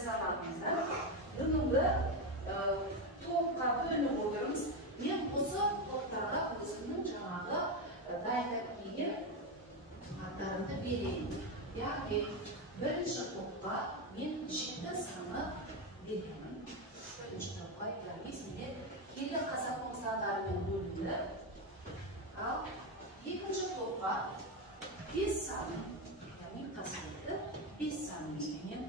жасамағымызда бүгінгі топқа бөлініп отырмыз. Мен осы топтарға өзімнің жаңағы дайындап келген аттарымды берейін. Яғни бірінші топқа мен 7 саны беремін. Бірінші топқа, яғни сендер келі қазақтың сандарымен бөлінді. Ал екінші топқа 5 саны, яғни қасиетті 5 санымен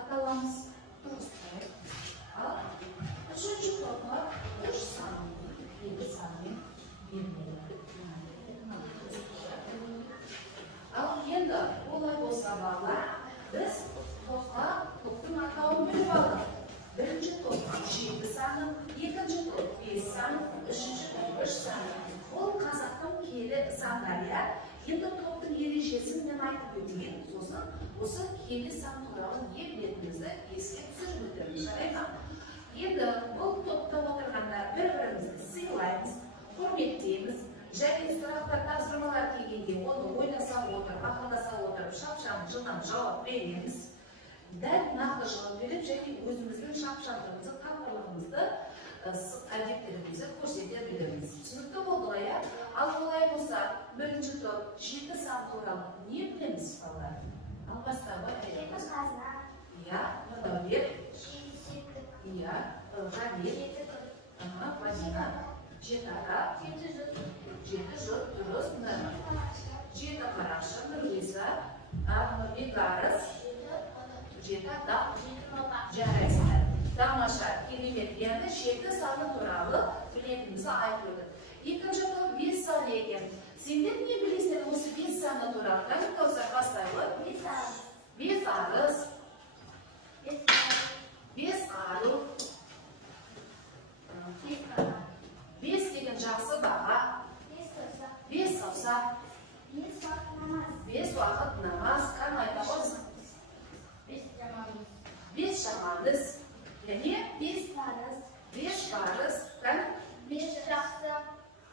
аталамыз. Дұрыстай. Ал үшінші топқа 3 санымен, 7 санымен беріледі. Ал енді олай болса балалар, біз топтың атауын біліп алдық. Бірінші топқа 7 саны, екінші топ 5 саны, үшінші топ 3 саны. Ол қазақтың келі сандария. Енді топтың ережесін мен айтып өтейін. Сосын осы келі сан туралы не білетінімізді еске түсіріп өтеміз. Жарайды ма? Енді бұл топта отырғанда бір-бірімізді сыйлаймыз, құрметтейміз. Және сұрақтар, тапсырмалар келгенде оны ойнаса отырып, ақылдаса отырып, шапшаң, жылдам жауап береміз. Дәл нақты жауап беріп, және өзіміздің шапшаңдығымызды, тапқырлығымызды, әдептерімізді көрсете білеміз. Түсінікті болды ғой, иә? Ал олай болса, бірінші топ 7 сан туралы не білеміз, балалар? Ал бастауы әйеліміз. Иә, Нұрдәулет. Иә, Ғабит. Мадина. 7 ата. 7 жұрт, дұрыс, Нұр. 7 қарақшы, Нұрғиса. Бекарыс. 7 ата. Жарайсыздар. Тамаша, керемет. Яғни 7 саны туралы білетінімізді айтып өтті. Екінші топ 5 сан екен. Сендер не білесіңдер осы 5 саны туралы? Кәмітаусар бастайлы. 5 арыз. 5 ару. 5 деген жақсы баға. 5 саусақ. 5 уақыт намаз. Қан айтамыз. 5 жамандыз. Және 5 парыз. 5 парыз. 5 жақсы.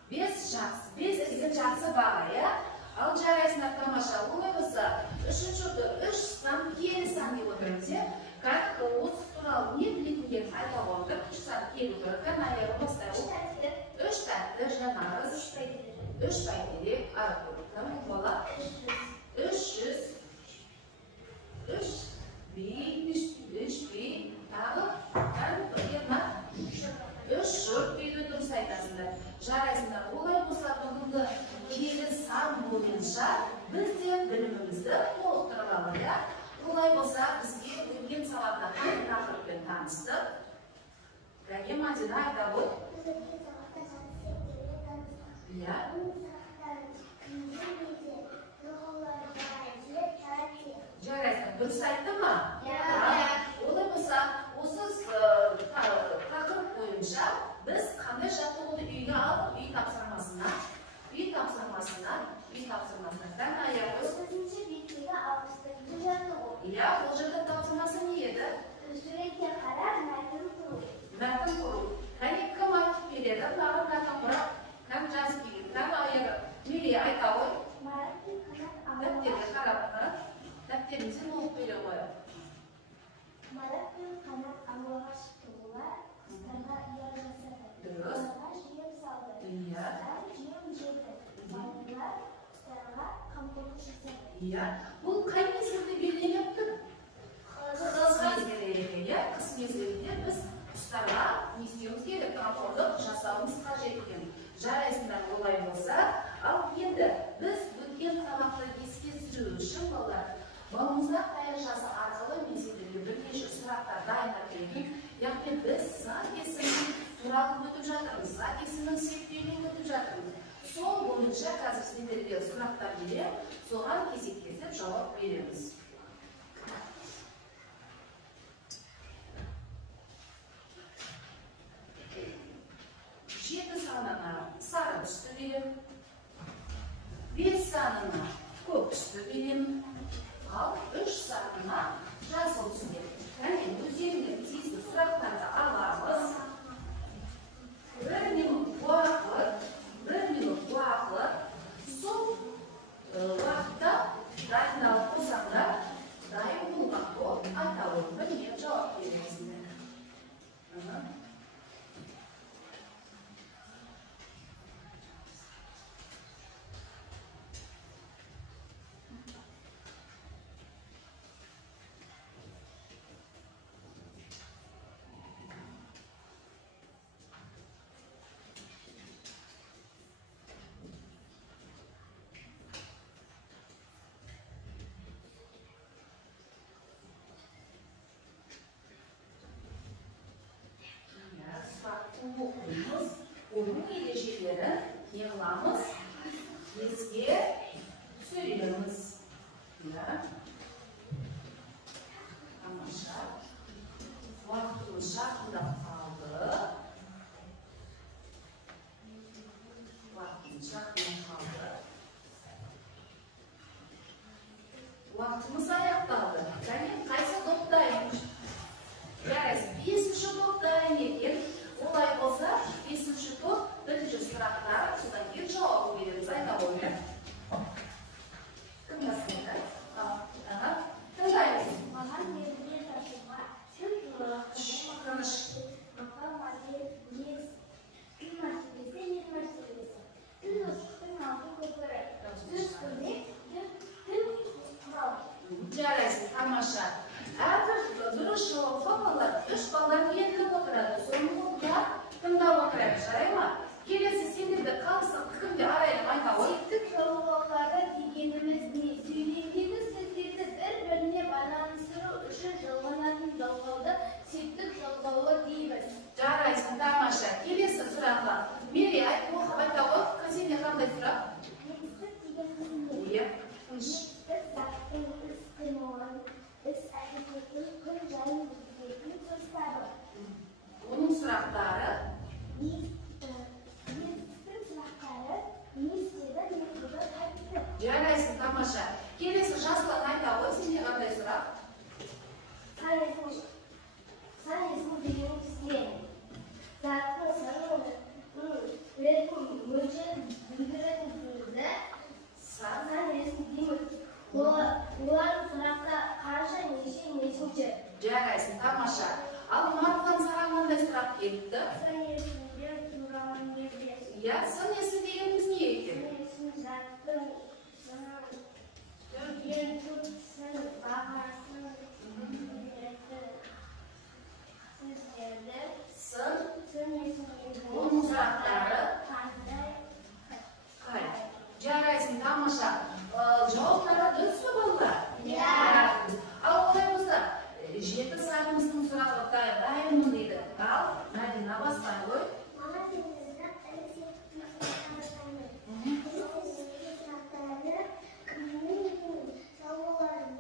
5 жақсы. 5 деген жақсы баға, иә? Ал жарайсыңдар, тамаша. Олай болса, үшінші топ 3 сан, келі сан деп отырмыз, иә? Кәдімгі осы туралы не білетіндерін айта отырып, 3 сан келі отырып, аяғы бастайды. 3 тәтті, жанарыз. 3 бәйтерек, арақұрықтан бола. 300. 3 би, 3 би, тағы, кәдімгі 3 жұрт дейді дұрыс айтасыңдар. Жарайсыңдар, олай болса бүгінгі келі сан бойынша біз де білімімізді толықтырып алайық. Олай болса бізге өткен сабақта қандай тақырыппен таныстық? Және Мадина айта ғой. Иә. Жарайсың, дұрыс айтты ма? Олай болса, осы тақырып бойынша біз қандай жаттығуды үйге алып, үй тапсырмасына. Тән аяғыз. Иә, ол жерде тапсырмасы не еді? Суретке қарап, мәтін құру. Мәтін құру. Кәне кім айтып береді? Маған мәтін құрап, кәм жазып келген. Кәм аяғы мейлі айта ғой. Дәптерге қарап, дәптерімізден оқып бере қойып. Марат пен Қанат ауылға шықты. Олар құстарға ұя жасады. Дұрыс. Оларға жем салды. Иә. Құстар жем жеді. Балалар құстарға қамқорлық жасады. Иә. Бұл қай мезгілде белгілеп тұр? Қыс мезгілі, иә. Қыс мезгілінде біз құстарға не істеуіміз керек? Қамқорлық жасауымыз қажет екен. Жарайсыңдар, олай болса. Ал енді біз өткен сабақты еске түсіру үшін баламызда қайыршасы арқылы мен сендерге бірнеше сұрақтар дайындап берген. Яғни біз зат есімнің туралы өтіп жатырмыз, зат есімнің септеуін өтіп жатырмыз. Сол бойынша қазір сендерге сұрақтар берем, соған кезек-кезек жауап береміз. Жеті санына сары түсті берем. 5 санына көк түсті берем. Ал 3 санына жасыл түсті берем. Кәне өздеріңе тиісті сұрақтарды аламыз. 1 минут уақыт. Сол уақытта дайындалып болсаңдар, дайын болған топ айта отырып Ya. Tamamsa. Vaktimiz şartında kaldı. Vaktimiz şartında kaldı. Vaktimiz ayaktadı. Yani kaysa toptaymış. Yani biz şu toptayın ekin. Olay olsa biz şu top birinci sıraklar sudan bir cevap veririz. Ayda oluyor. Kımlasında. Aha. Tındayız. Konuş. Жарайсың, тамаша. Әрбір дұрыс жауапқа балалар, үш балалар ентігіп отырады. Соны оқыда тыңдап отырайық, жарай ма? Келесі сендерді қалысы кімге арайлы айта ой. Типтік жолауларда дегеніміз не? Сөйлемдегі сөздерді бір-біріне байланыстыру үшін жалғанатын жалғауды типтік жалғауы дейміз. Жарайсың, тамаша. Келесі сұраққа. Мери, айт, оқып айта ғой. Сенде қандай сұрақ? Типтік дегеніміз не? Иә. Типтік заттың іс-қимылын, іс-әрекетін күн жайын білдіретін сөздері. Оның сұрақтары? Жарайсың, тамаша. Келесі жасылан айта ғой, сенде қандай сұрақ? Санесін дегеніміз не? Заттың санының ретін мөлшерін білдіретін сөзді санесін дейміз. Олардың сұрақта қанша, нешінші? Жарайсың, тамаша. Ал Марфан саған қандай сұрақ келіпті? Санесінде туралы не білесің? Иә, санесін дегеніміз не екен? Санесін заттың түрген түртісін, бағасын білдіретін сөздерді. Оның сұрақтары? Қай? Жарайсың, тамаша. Жауаптары дұрыс па балалар? Иә. Ал олай болса, жеті сағымыздың сұрағы дайынмын дейді. Ал Мәдина бастай ғой. Маған теңізді әлсеттің сұрақтары кімнің сауаларын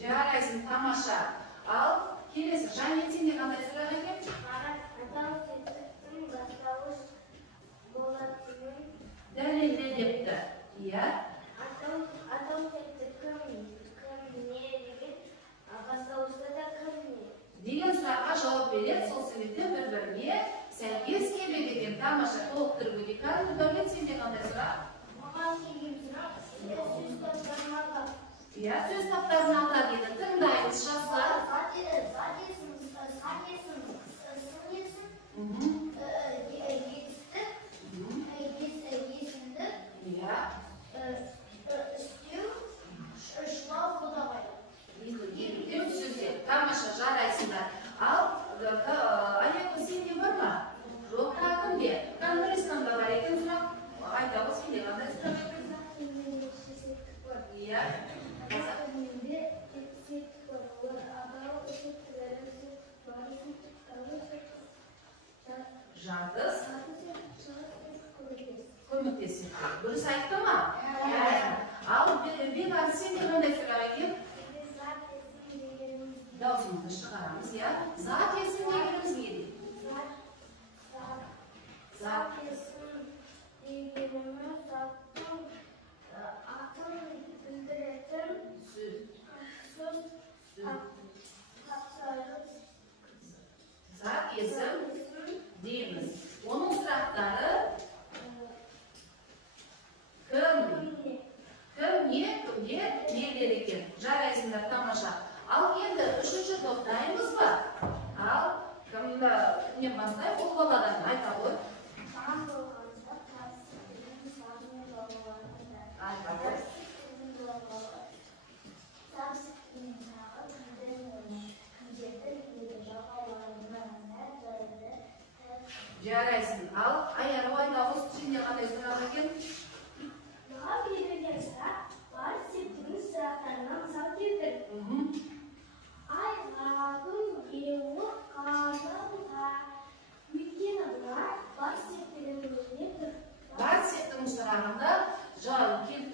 Жарайсың, тамаша. Ал келесі, Жанет сенде қандай сұрақ екен? маған атау тетіктің бастауыш болатынын Дәлелде депті. Иә. атау тетік кім не деген бастауышта да кім не Деген сұраққа жауап береді, сол себептен бір-біріне сәйкес келеді екен. Тамаша, толықтырып өтейік. Нұрдәулет, сенде қандай сұрақ? маған келген сұрақ сөз таптарына Иә, сөз таптарын ата дейді. Тыңдаймыз, жастар. Тамаша, жарайсыңдар. Ал, аяқы сенде бар ма? Жоқ, кімде? Конкурестанда бар екен сұрақ. Айта ғой, сенде қандай сұрақ екен? Иә. Жатыс. Көмектеседі. Дұрыс айтты ма? Ал, Бекар, сенде қандай сұрақ екен? Даусымызды шығарамыз, иә? Зат есім дегеніміз не дейді? Зат есім дегеніміз заттың атын білдіретін сөз зат есім дейміз. Оның сұрақтары кім не, кімге беріледі екен? Жарайсыңдар, тамаша. Ал енді үшінші топтаймыз ба? Ал кімді не бастай, ол баладан айта ғой. Айта ғой. Жарайсың. Ал аяр ойда осы сенде қандай сұрақ екен? Маған берілген сұрақ бар септігінің сұрақтарынан мысал келтір. Айға, күнге, отқа, жылға,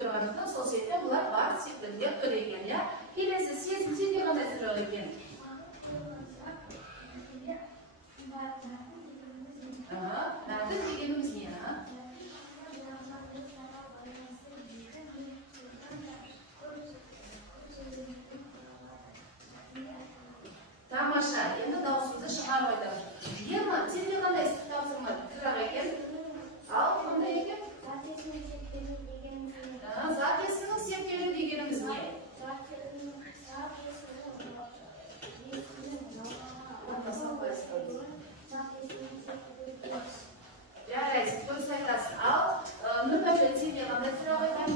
turganimizda сол жерде bular бар sifatlarga to'la ekan, ya. Kelasi sezim senga qanday sirroq ekan? Ma'tin deganimiz ne? Tamasha, endi davosimizni chiqarib aytamiz. Yema, senga qanday topsirma kirab ekan? Al, qanday ekan? Zatesini sepkeli deganimiz ne? Yaraysiz, to'g'ri aytasiz. Al, nima uchun senga qanday kirab ekan?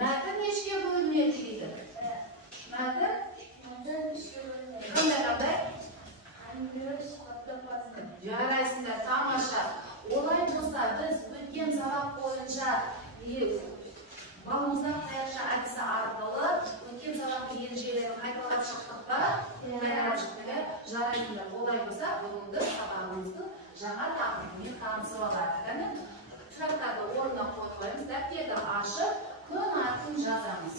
Ma'tin nechga bo'linadi deydi. Ma'tin qanday? Yaraysiz, tamasha. Olay bo'lsa, biz o'tgan sabab bo'yicha balmuzlar qayercha adisi orqali o'tgan sababni yerjalarini qaytalab chiqdiqda, jarayonlar olay bo'lsa, bunda xabarimizni жаңа taqdirni tanishib oladi. Ya'ni traktorda o'rnab qo'yamiz, daftarga ochib, kun atın yazamiz.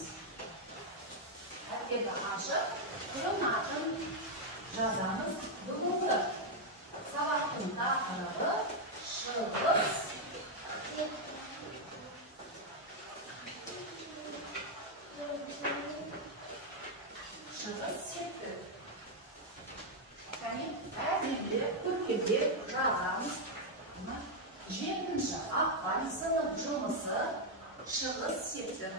Daftarga ochib, kun atın yazamiz. Bugungi sababning taqdiri shig'iz sepdi. Ya'ni adibli, ko'pkilli yazamiz. 7-avval sinf jumisi shig'iz sepdi.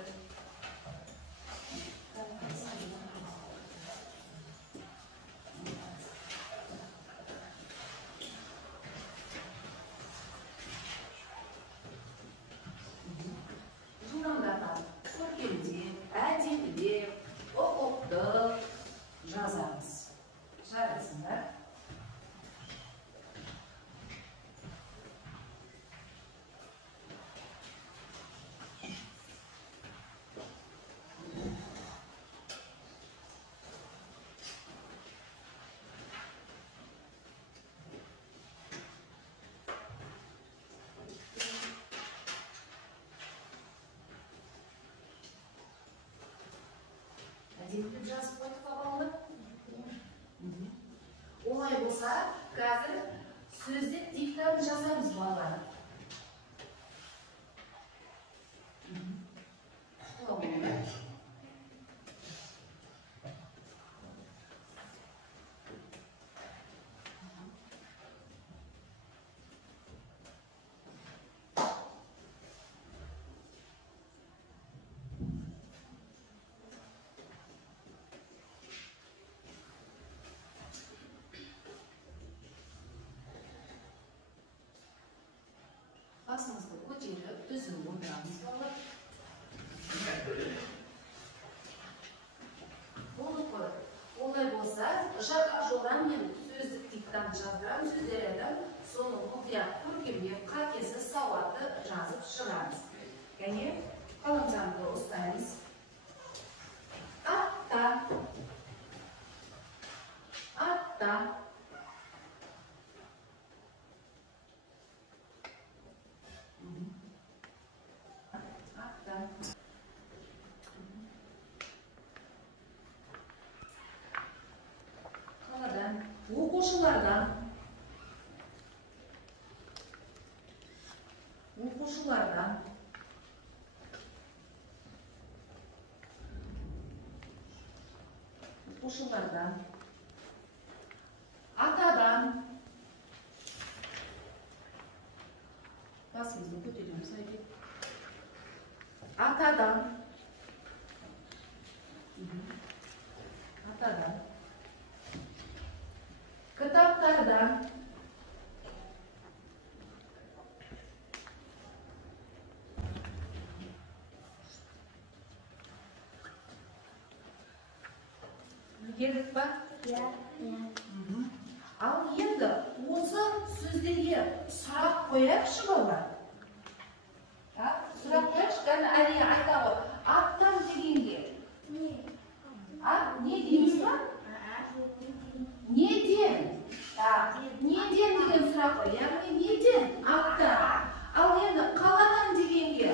Adibli жазып qo'yib oldi. Olay bo'lsa, hozir so'zlik diktani yazamiz bolalar. Basımızda ko'tarib, tuzib o'tiramiz. Bo'lib qo'ydi. Olay bo'lsa, jo'ran men so'zlik diktan yazdim, so'zlardan so'ng mutlaq turkimga qanchasi savodni yozib chiqamiz. Ya'ni qalamzamni ustamiz. Atta. O'quvchilardan atadan basımızı ko'taramiz. Atadan kitaplardan geldik mi? Ya. Al endi o'zi so'zlarga so'roq qo'yakchi bolalar. So'roq qo'yish, qani aliya aytadi. Atdan deganga. Ne deymizmi? Neden? Neden degan so'roq qo'y. Ya'ni neden? Atdan. Al endi qaladan deganga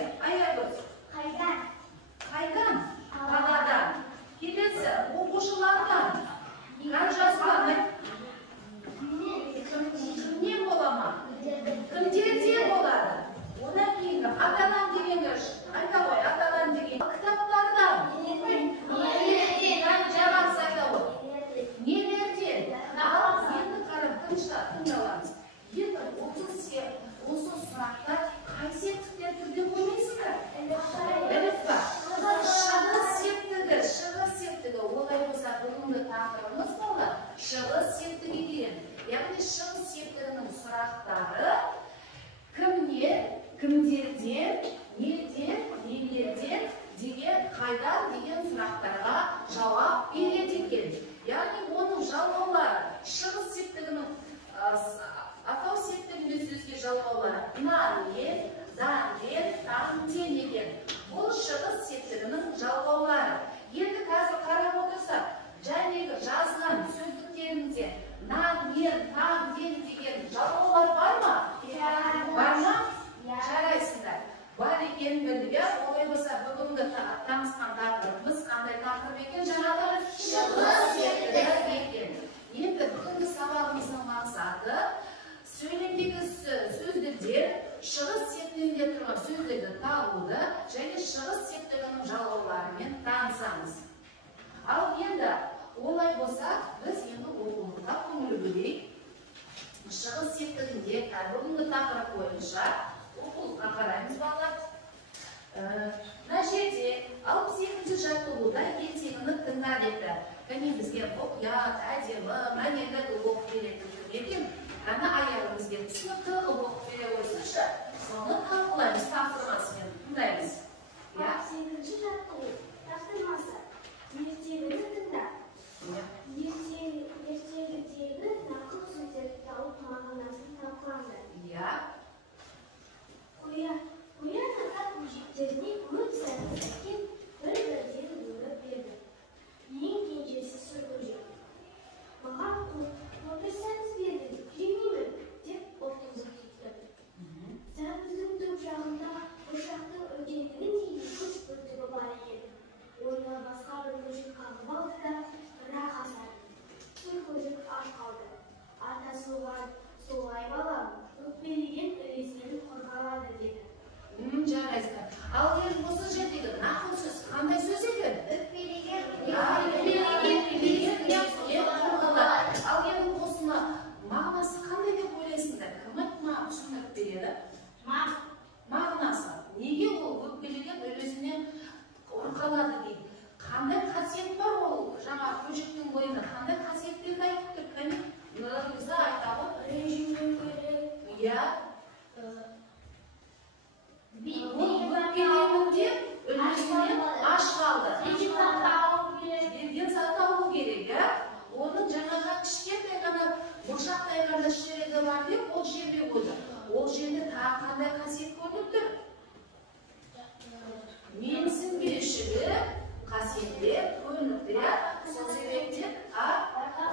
сұрақтары кімнен, кімдерден, неден, нелерден деген, қайдан деген сұрақтарға жауап береді екен. Яғни оның жалғаулары шығыс септігінің атау септігінде сөзге жалғаулары нанен, данен, тантен деген. Бұл шығыс септігінің жалғаулары. Енді қазір қарап отырсақ, жәнегі жазған сөздіктерінде нанен, тантен деген жалғаулар бар ма? Бар ма? Жарайсыңдар. Бар екенін білдік. Олай болса, бүгінгі танысқан тақырыбымыз қандай тақырып екен? Жаңағы шығыс септігі екен. Енді бүгінгі сабағымыздың мақсаты сөйлемдегі сөздерден шығыс септігінде тұрған сөздерді табуды және шығыс септігінің жалғауларымен танысамыз. Ал енді олай болса, біз енді оқулыққа көңіл бөлейік. Шығыс септігінде бүгінгі тақырып бойынша оқулыққа қараймыз балалар. Мына жерде 62-ші жаттығуда ертегіні тыңда депті. Кәне бізге ұят, әдемі, мәнерлі оқып беретін екен. Ана аяғы бізге түсінікті оқып бере қойсыншы. Соны талқылаймыз тапсырмасымен. Тыңдаймыз. 62-ші жаттығу тапсырмасы. Ертегіні тыңда. Ертегідегі нақыл сөздерді тауып мағынасын талқылаңдар. Қоян ата көжектеріне көп сәтін сәкен бір-бірден бөліп берді. Ең кенжесі сұр көжек. Маған қоңыр сәбіз берді, жемеймін, деп опқызып кетті. Сәбіздің түп жағында бұршақтың үлкендігіндей екі-үш бүртігі бар екен. Ойына басқа бір көжек қағып алды да бір-ақ асады. Сұр көжек аш қалды. Атасы оған, солай балам, өкпелеген үлесінен қорғалады деді. Жарайсыздар. Ал енді осы жердегі нақыл сөз қандай сөз екен? Өкпелеген Ал енді осыны мағынасы қандай деп ойлайсыңдар? Кім түсіндіріп береді? Мағынасы. Неге ол өкпелеген үлесінен қорғалады дейді? Қандай қасиет бар ол жаңа көжектің бойында? Қандай қасиеттерді айтып тұр? Кәне, нұрымызды айтамын. режимнен бөлек. Өкпелегенде үлесінен аш қалды. Денсаулық алу керек, оның жаңаға кішкентай ғана бұршақтай ғана шерегі бар деп, ол жерде қойды. Ол жерде тағы қандай қасиет көрініп тұр? Менсінбеушілік қасиеттер көрініп тұр. Сол себептен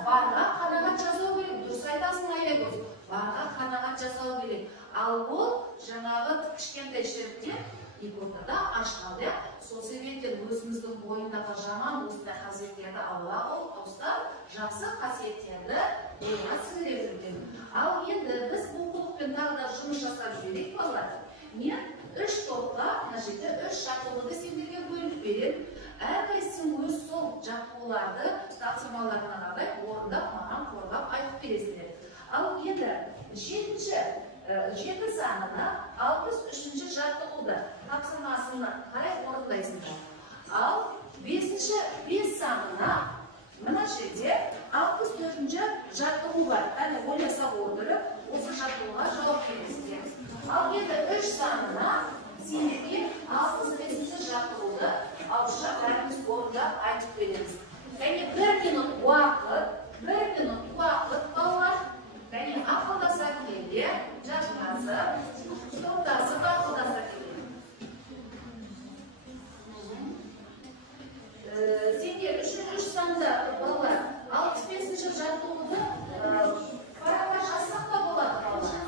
барға қанағат жасау керек. Дұрыс айтасың, Айбекөз. Барға қанағат жасау керек. Ал ол жаңағы кішкентай шеріктен екі ортада аш қалды. Сол себептен өзіміздің бойындағы жаман осындай қасиеттерді Алла ұстап, жақсы қасиеттерді бойға сіңіріп жүрген. Ал енді біз оқулықпен тағы да жұмыс жасап жіберейік балалар. Мен 3 топқа, мына жерде 3 жаттығуды сендерге бөліп беремін. Әрқайсың өз сол жаттығуларды тапсырмаларына қарай орындап, маған қорғап айтып бересіңдер. Ал енді 7 санына 63-ші жаттығуды тапсырмасына қарай орындайсыңдар. Ал 5 санына мына жерде 64-ші жаттығу бар. Әне ойласақ отырып, осы жаттығуға жауап бересіңдер. Ал енді 3 санына сендерге 65-ші жаттығуды ауызша бәріміз орындап айтып береміз. Және 1 минут уақыт балалар. Және ақылдаса келе, жастасып, топтасып ақылдаса келе. Сендер 3 санда балалар 65-ші жаттығуды параққа жазсақ та болады балалар.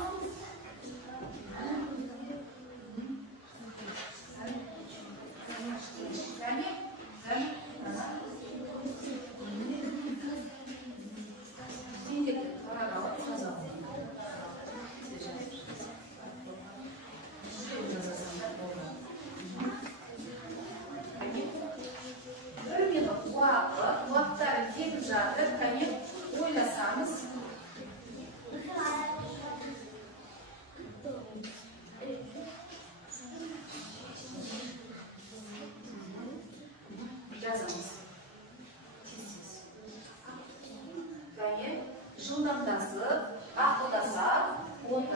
Уақыттарын кетіп жатыр, кәне ойласамыз. Жазамыз. Кәне жылдамдасып, ақылдасақ, оны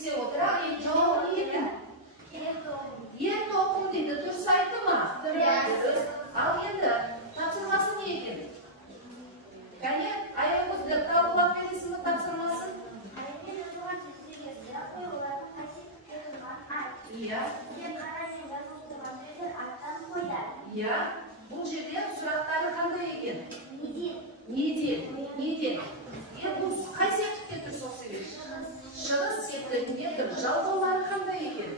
келісе отыра, жауабы не екен? Ер тоқым дейді, дұрыс айтты ма? Дұрыс. Ал енді тапсырмасы не екен? Кәне, Аягөз талқылап бересің бе тапсырмасын? Иә. Иә. Бұл жерде сұрақтары қандай екен? Неден? Бұл қай септікте тұр сол себеп? Шығыс септігінде тұр. Жалғаулары қандай екен?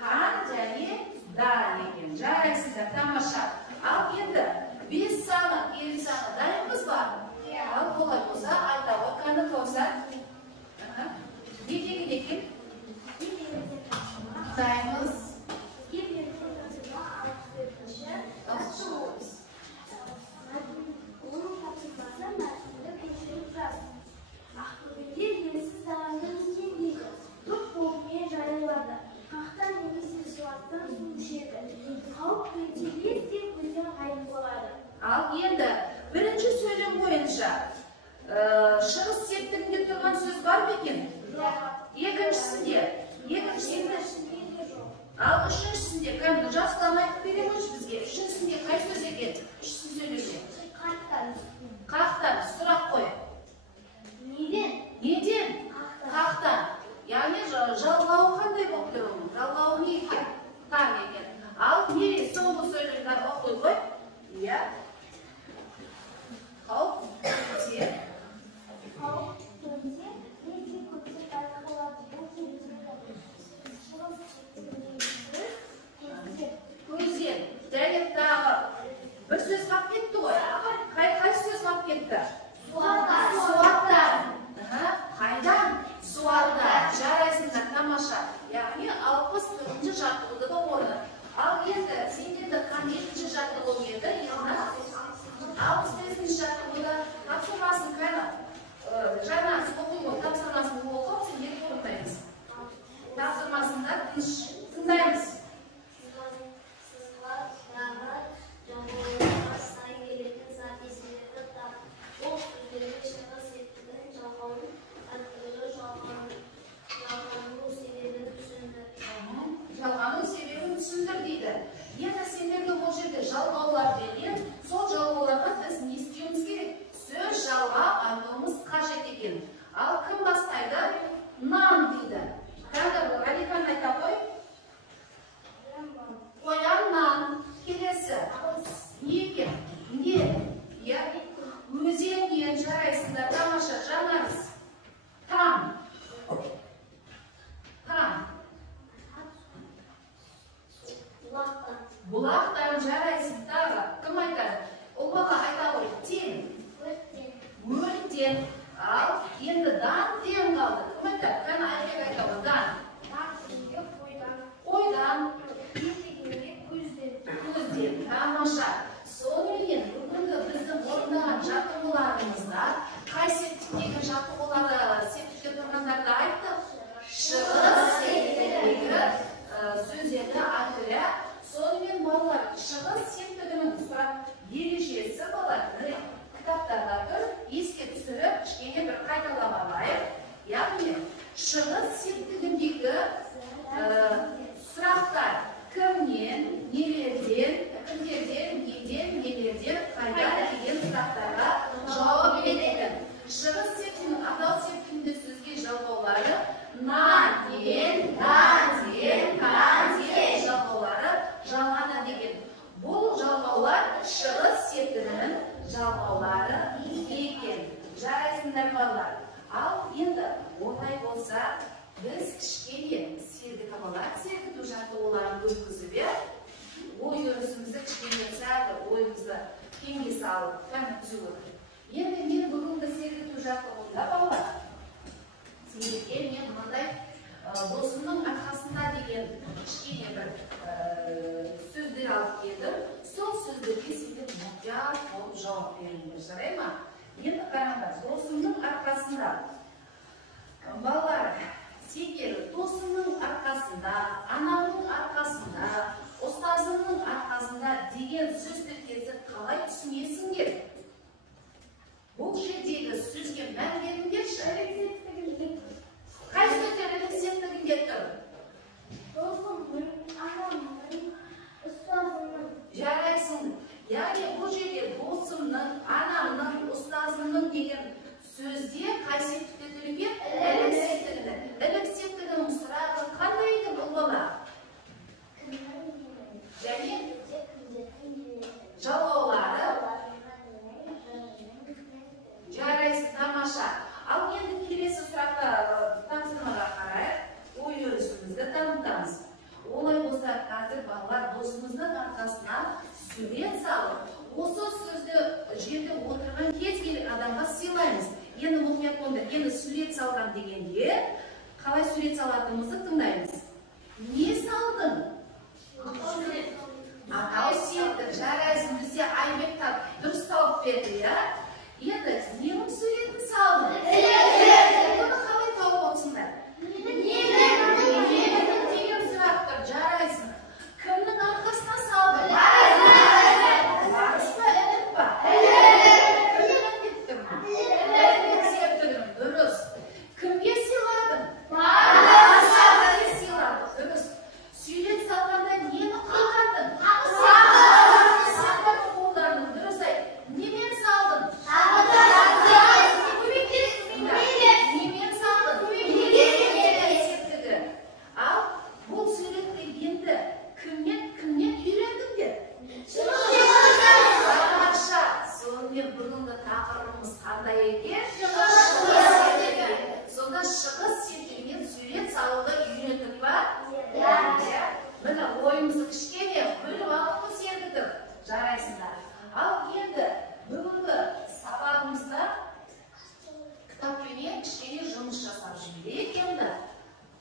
Тан және дан екен. Жарайсыздар, тамаша. Ал енді 5 саны, 50 саны дайынбыз ба? Ал олай болса, айта ғой, қаны қойса. Не деген екен? Дайынбыз. Ал енді бірінші сөйлем бойынша шығыс септігінде тұрған сөз бар ма екен? Екіншісінде. Ал үшіншісінде кәдімгі жасылан айтып береміз бізге. Үшіншісінде қай сөз екен? Үшінші сөйлемде. Қақтан. Сұрақ қой. Неден? Қақтан. Яғни жалғауы қандай болып тұр оның? Жалғауы не екен? Таң екен. Ал нере соңғы сөйлемдер оқи ғой? Иә. Қауіп төнсе. Көзден. Және тағы бір сөз қалып кетті ғой. Қай сөз қалып кетті? Суаттан. Қайдан? Суаттан. Жарайсыңдар, тамаша. Яғни 64-ші жаттығуды да орны. Ал енді сендерді қаншінші жаттығу еді? 65-ші жаттығуда тапсырмасын қайда? Жаңа оқиғы тапсырмасын оқып, сендер орындаймыз. Тапсырмасында тыңдаймыз. Жалғану себебін түсіндір дейді. Енді сендерге бұл жерде жалғаулар берген, сол жалғауларға біз не істеуіміз керек? Сөз жалғап айтуымыз қажет екен. Ал кім бастайды? Нан дейді. Кәдір Алихан айта қой. Қоян нан. Келесі. Не екен? Не? Өзеннен жарайсыңдар, тамаша, жанарыз. Там. Бұлақтан жарайсың тағы. Кім айтады? Ол бала айта ғой. Тен. Өрттен. Ал енді дан тен қалды. Кім айтады? Кәні айқек айта ғой. Дан. Қойдан. Көзден. Тамаша. Сонымен бүгінгі біздің орындаған жаттығуларымызда қай септіктегі жаттығуларды септікте тұрғандарды айттық? Шығыс септігіндегі сөздерді айтуя. Сонымен балалар, шығыс септігінің ережесі балалар, кітаптарға тұр, еске түсіріп, кішкене бір қайталап. Яғни, шығыс септігіндегі сұрақтар кімнен, нелерден, кімдерден, неден, нелерден, қайда деген сұрақтарға жауап береді. Шығыс септігінің адал септігінде сөзге жалғаулары наден, наден, наден жалғаулары жалғана деген. Бұл жалғаулар шығыс септігінің жалғаулары екен. Жарайсыңдар балалар. Ал енді олай болса, біз кішкене сергіту жаттығуларын өткізіп, ой өрісімізді кішкене сәді ойымызды кеңге салып, кәні түзіліп. Енді мен бүгінгі сергіту жаттығуында балалар, сендерге мен мынандай досымның арқасында деген кішкене бір сөздер алып келдім. Сол сөздерге сендер мұқият болып жауап беріңдер, жарай ма? Енді қараңдар, досымның арқасында. Балалар, сендер досымның арқасында, анамның арқасында, ұстазымның арқасында деген сөз тіркесі қалай түсінесіңдер? Bu yerdeki sözge мән беріңдерші. Қайсы Септігін кетті. досымның, анамның, ұстазымның. Жарайсың. Яғни бұл жерде досымның, анамның, ұстазымның деген сөзде қай септікті төлеген? Ілік септігіні. Ілік септігінің сұрағы қандай еді бұл бала? Және жалғаулары. Жарайсың, тамаша. Ал енді келесі сұраққа тапсырмаға қарайық. Ой өрісімізді танытамыз. Олай болса қазір балалар досымыздың арқасына сурет салып, осы сөзді жерде отырған кез келген адамға сыйлаймыз. Енді мұқия қонды, енді сурет салған дегенде, қалай сурет салатынымызды тыңдаймыз. Не салдың? Атау септік, жарайсың, бізде Айбек дұрыс тауып берді, я? Енді, ненің суретін салдың? Оны қалай тауып отырсыңдар? Деген сұрақ тұр, жарайсың. Кімнің арқасына салдың? Барыс па, ілік па? Кімнің індеттің? Ілік септігің, дұрыс. Кімге сыйладың? Барысқа сыйладың, дұрыс. Сурет салғанда нені қолдандың? Сақтарды қолдандың, дұрыс айт. Немен салдың? Немен салдың? Септігі. Ал бұл суретті енді кімнен үйрендіңдер? Тамаша. Сонымен бүгінгі тақырыбымыз қандай екен? Сонда шығыс септігімен сурет салуды үйрендік па? Міне ойымызды кішкене бөліп алып көрсетіп жарайсыңдар. Ал енді бүгінгі сабағымызда кітаппенен кішкене жұмыс жасап жіберейік енді.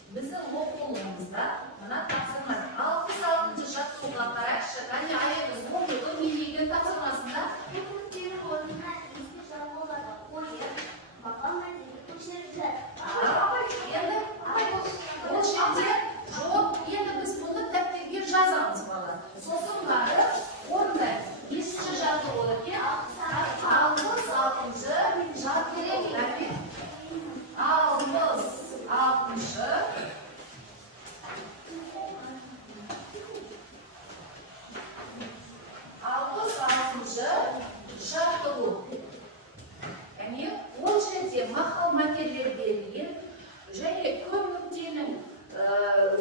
Біздің оқулығымызда мына тапсырма 66-шы жаттығуға қарайықшы. Қане аяғыз оқудың мелеген тапсырмасында Көктемнің орнына ескі жалғауларды қойып, мақал мәтелі көшірді. енді ол жерде жоқ, енді біз бұны дәптерге жазамыз бала. Сосын барып орындаймыз. Нешінші жаттығу екен? 66-шы жаттығу. 66-шы жаттығу. Яғни ол жерде мақал мәтелдер берілген және көп нүктенің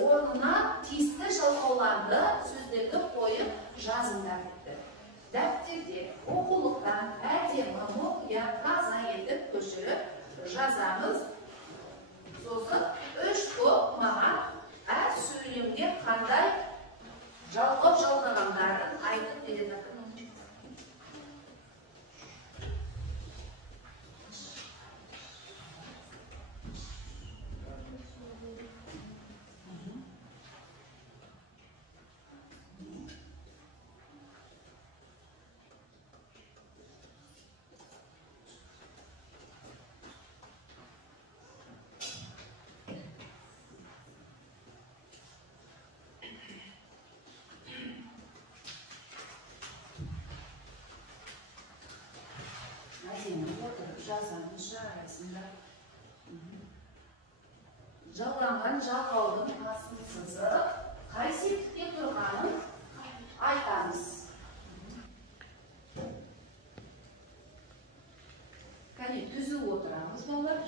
орнына тиісті жалғауларды сөздерді қойып жазыңдар депті. Дәптерде оқулықтан әдемі мұқия таза етіп көшіріп жазамыз. Сосын 3 топ маған әр сөйлемде қандай жалғағандарын айтып береді. Жазамыз, жарайсыңдар. Жалғанған жалғаудың басын сызып, қай септікте тұрғанын айтамыз. Кәне түзу отырамыз балалар.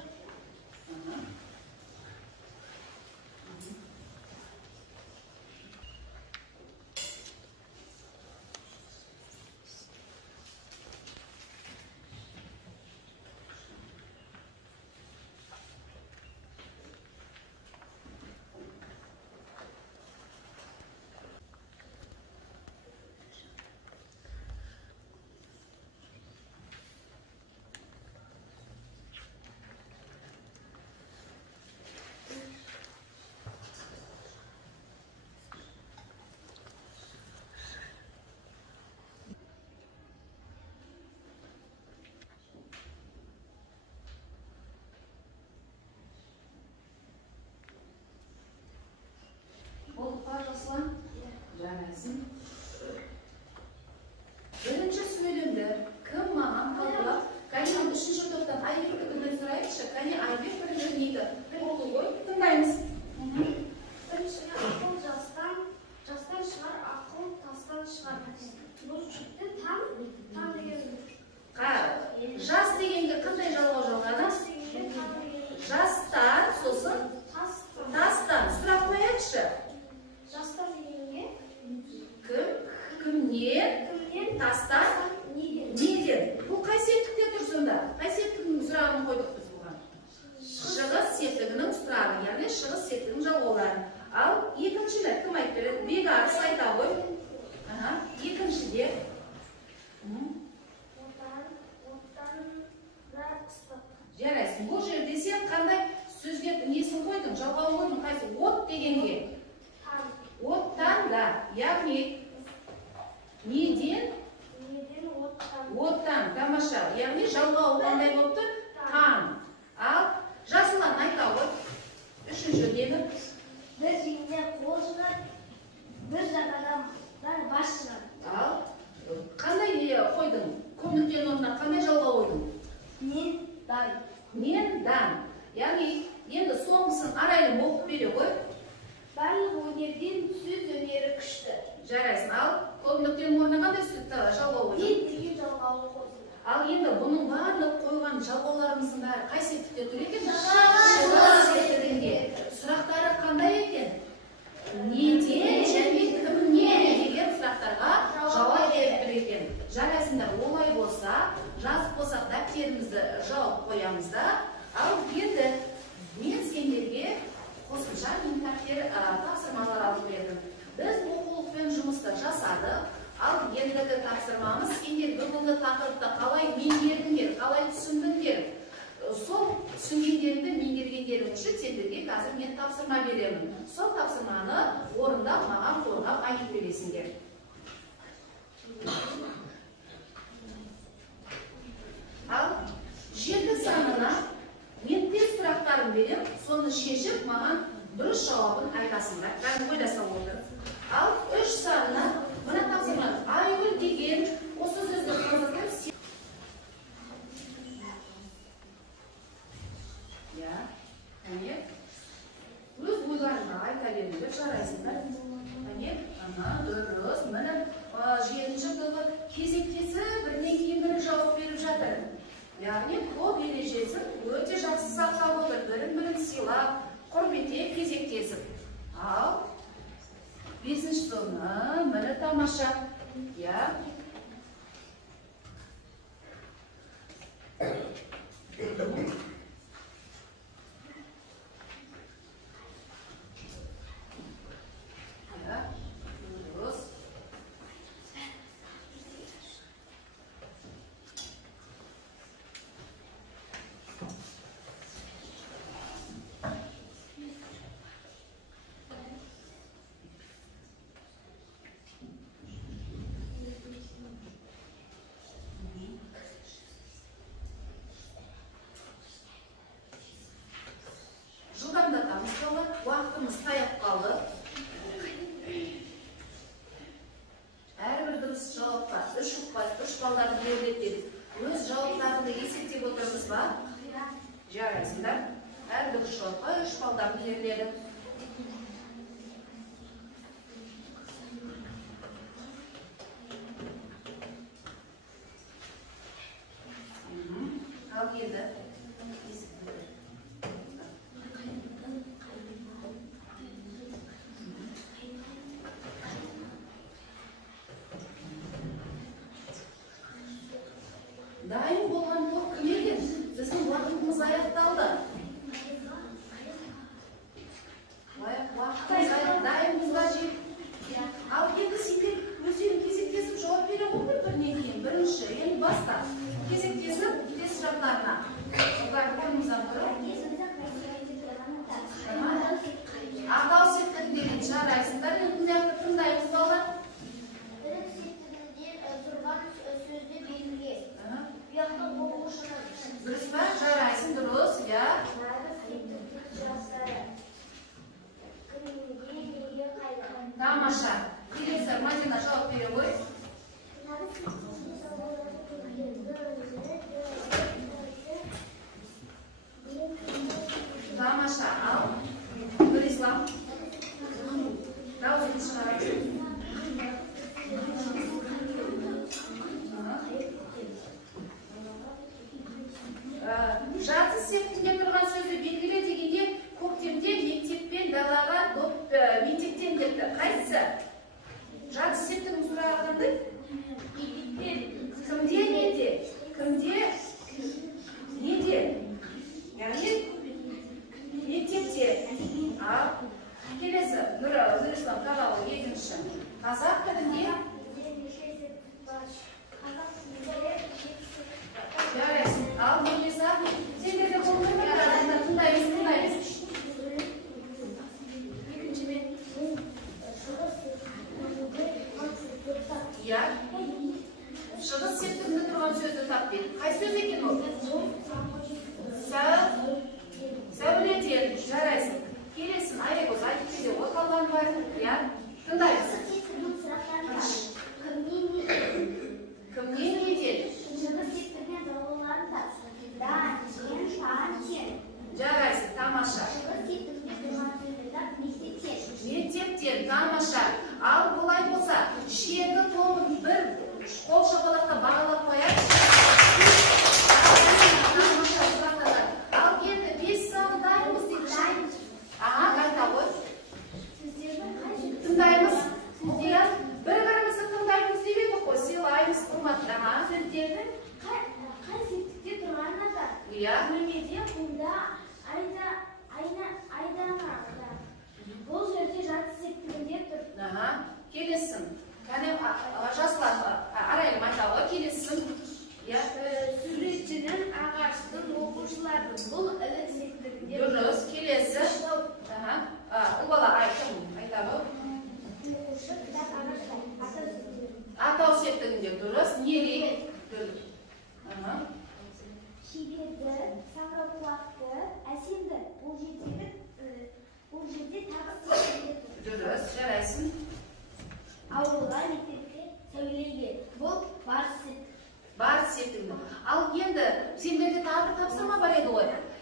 несін қойдың, жалғау қойдың, қайсы? От дегенге. Оттан да, яғни неден? Оттан, тамаша. Яғни жалғау қандай болып тұр? Тан. Ал жасылдан айта ғой. Үшінші дені. Bir жеңнен қол шығар, bir жағадан бас шығар. Ал қандай қойдың? Көмілген орнына қандай жалғау қойдың? Мен, дан. Мен, дан. Яғни енді соңғысын арайлы оқып бере ғой. Барлық өнерден сөз өнері күшті. Жарайсың. Ал көмілген орнына қандай жалғау қойдың? Мен деген жалғауы қойдым. Ал енді бұның барлық қойған жалғауларымыздың бәрі қай септікте тұр екен? Шығыс септігінде. Сұрақтары қандай екен? Неден және кімнен деген сұрақтарға жауап беріп тұр екен. Жарайсыңдар, олай болса, жазып болсақ дәптерімізді жауап қоямыз да. Ал енді мен сендерге қосымша тапсырмалар алып бердім. Біз оқулықпен жұмысты жасадық. Ал ендігі тапсырмамыз сендер бүгінгі тақырыпты қалай меңгердіңдер, қалай түсіндіңдер. Сол түсінгендеріңді меңгергендерің үшін сендерге қазір мен тапсырма беремін. Сол тапсырманы орындап маған қорғап айтып бересіңдер. Ал жеті санына мен тест сұрақтарын берем, соны шешіп маған дұрыс жауабын айтасыңдар. Бәрін ойласам отыр. Ал үш санына мына тапсырма Айгүл деген осы сөзді қазіргі әне өз ойларыңды айта беріңдер, жарайсыңдар. Әне, дұрыс, міне жетінші жылғы кезектесі бірінен кейін бірі жауап беріп жатыр. Яғни топ ережесін өте жақсы сақтап отыр, бірін-бірін сыйлап, құрметтеп кезектесіп. Ал бесінші соны, міне тамаша. Дұрыс. Жылдамдатамыз қалды, уақытымыз таяп қалды. Әрбір дұрыс жауапқа 3 балдарды беріледі. Өз жауаптарыңды есептеп отырмыз ба? Жарайсыңдар. Әрбір жауапқа 3 балдарды беріледі. Ал енді дайын болған топ кім екен? Біздің уақытымыз аяқталды. Уақытымыз дайынбыз ба жеп? Ал енді сендер өздерің кезектесіп жауап бере ғой бірінен кейін. Бірінші, енді баста. Кезектесіп, тест сұрақтарына. Олар қолымыздан тұрып. Ақау септігінде жарайсыңдар. Енді тыңдаймыз балалар. Дұрыс па? Жарайсың, дұрыс, Тамаша. Келесі Мадина жауап бере ғой. Тамаша, ал. Нұрислам. Дауысын шығарайық. Жатсы септінде тұрған сөзді белгіле дегенде көктемде мектеппен далаға мектептен кетті. Қайсысы? Жатсы септігін сұрағанды? Кімде, неде? Кімде, неде? Яғни мектепте. Ал келесі Нұрислам Қаралы екінші. Қазақ тілінде жарайсың. Ал Нұрислам, сендерде бұл тыңдаймыз.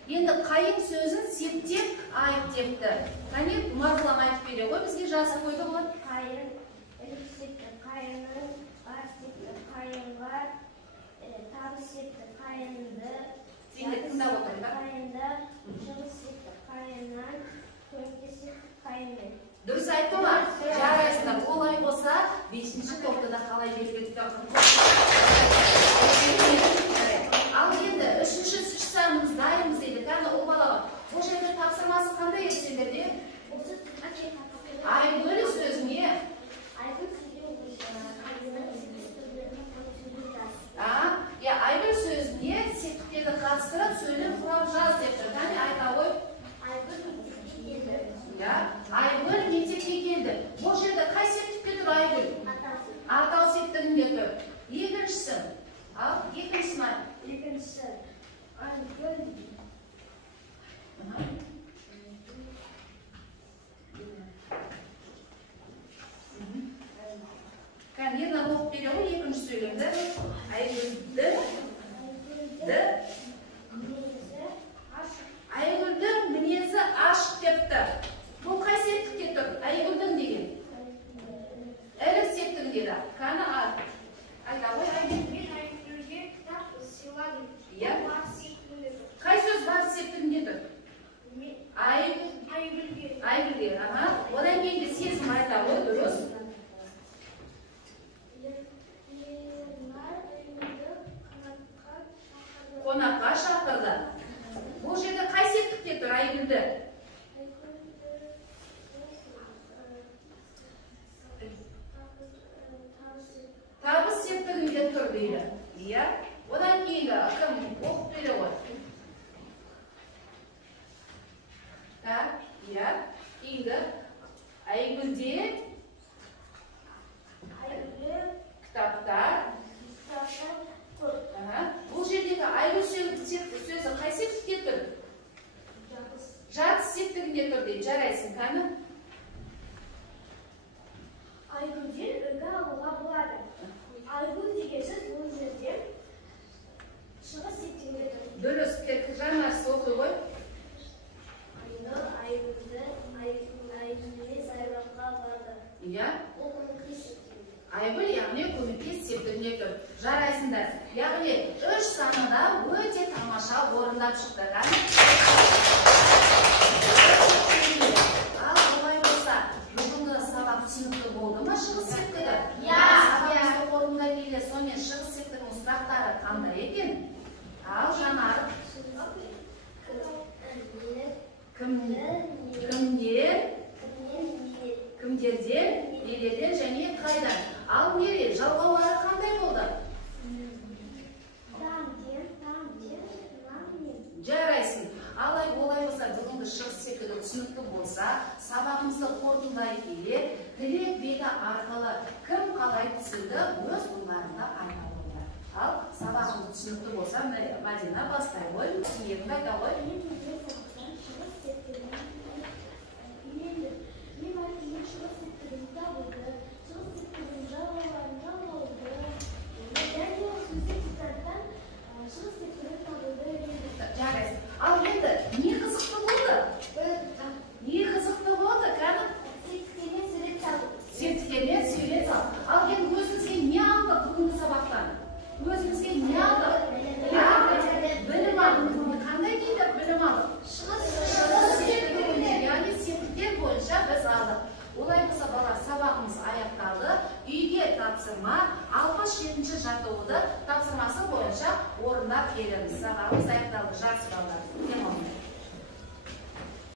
Енді қайын сөзін септеп айып депті. Кәне Марғұлан айтып бере ғой, бізге жазып қойды ғой. Қайын, септі қайынның, бар септі қайын бар, табыс септі қайынды, тыңдап отырмын да. қайында, шығыс септі қайыннан, көмекте септі қайынмен. Дұрыс айтты ма? Жарайсыңдар. Олай болса, 5-ші топты да қалай беріп ал енді 3-ші санымыз дайынбыз дейді. Кәні ол балаға. Бұл жерде тапсырмасы қандай еді сендерде? Айгүл сөзіне. Айгүл сөзіне септіктерді қатыстырып, сөйлем құрап жаз деп тұр. Кәне айта ғой. Айгүл мектепке келді. Бұл жерде қай септікке тұр Айгүл? Атау септігінде тұр. Екіншісі. Ал, екіншісін айт. Екіншісі. Айгүл. Кән, ернан оқып бере ғой, екінші сөйлемді. Айгүлдің мінезі ашық депті. Бұл қай септікте тұр? Айгүлдің деген. Әлік септігінде да. Кәні айта ғой, Айгүлге кітап сыйладым. Қай сөз бар септігінде тұр? Айгүлге. Одан кейін де сезім айта ғой, дұрыс. Қонаққа шақырды. Бұл жерде қай септікте тұр Айгүлді? Табыс септігінде тұр дейді. Одан кейінгі кім оқып бере ғой. Кейінгі Айгүлде кітаптар. Бұл жердегі Айгүл сөзі қай септікте тұр? Жатыс септігінде тұр дейді. Жарайсың, кәні? Айгүлден үлгі алуға болады. Айгүл деген сөз бұл жерде шығыс септігінде тұр. Дұрыс, жаңасы оқы ғой. Айгүлде сайраққа барды. Ол көмекке септігінде. Айгүл, яғни көмекке септігінде тұр. Жарайсыңдар. Яғни 3 санында өте тамаша орындап шықты. Ал олай болса, бүгінгі сабақ түсінікті болды ма шығыс септігі? Сабағымызды орындай келе, сонымен шығыс септігінің сұрақтары қандай екен? Ал Жанар. Кімдерден, нелерден және қайдан? Ал Мере, жалғаулары қандай болды? Жарайсың. Алай олай болса, бүгінгі шығыс септігі түсінікті болса, сабағымызды қорытындай келе, тілек беті арқылы кім қалай түсінді, өз ойларында айта болды. Ал сабағымыз түсінікті болса, Мадина бастай ғой, түсінетін айта ғой. Ал енді, не қызықты болды? Кәні? Септіктермен сурет сал. Ал енді өзіңізге не алды бүгінгі сабақтан? Өзіңізге не алды? Білім алды. Қандай дейді білім алды? Шығыс септігінде, яғни септіктер бойынша біз алдық. Олай болса бала сабағымыз аяқталды. Үйге тапсырма 67-ші жаттығуды тапсырмасы бойынша орындап келеміз. Сабағымыз аяқталды, жақсы балалар.